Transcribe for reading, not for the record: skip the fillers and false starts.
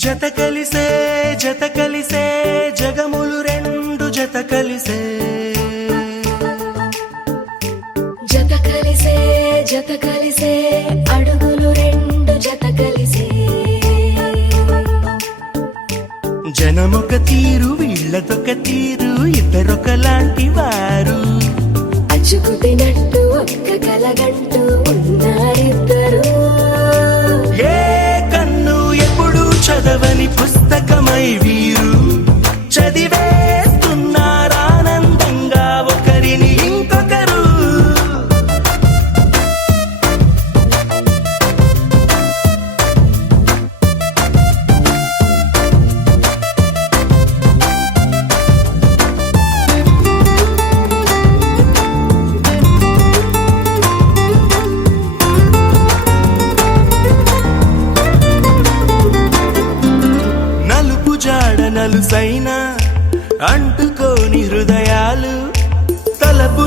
జత కలిసే జగములు రెండు జత కలిసే అడుగులు రెండు జత కలిసే జనమొక తీరు వీళ్ళదొక తీరు ఇద్దరొకలాంటి వారు అచ్చుకు తినట్టు ఒక్క కలగంటూ ఉన్నారిద్దరు ఏ కన్ను ఎప్పుడు చదవని పుస్తకమై వీరు చదివేస్తున్నారానందంగా ఒకరిని ఇంకొకరు. నలుసైన అంటుకోని హృదయాలు తలపు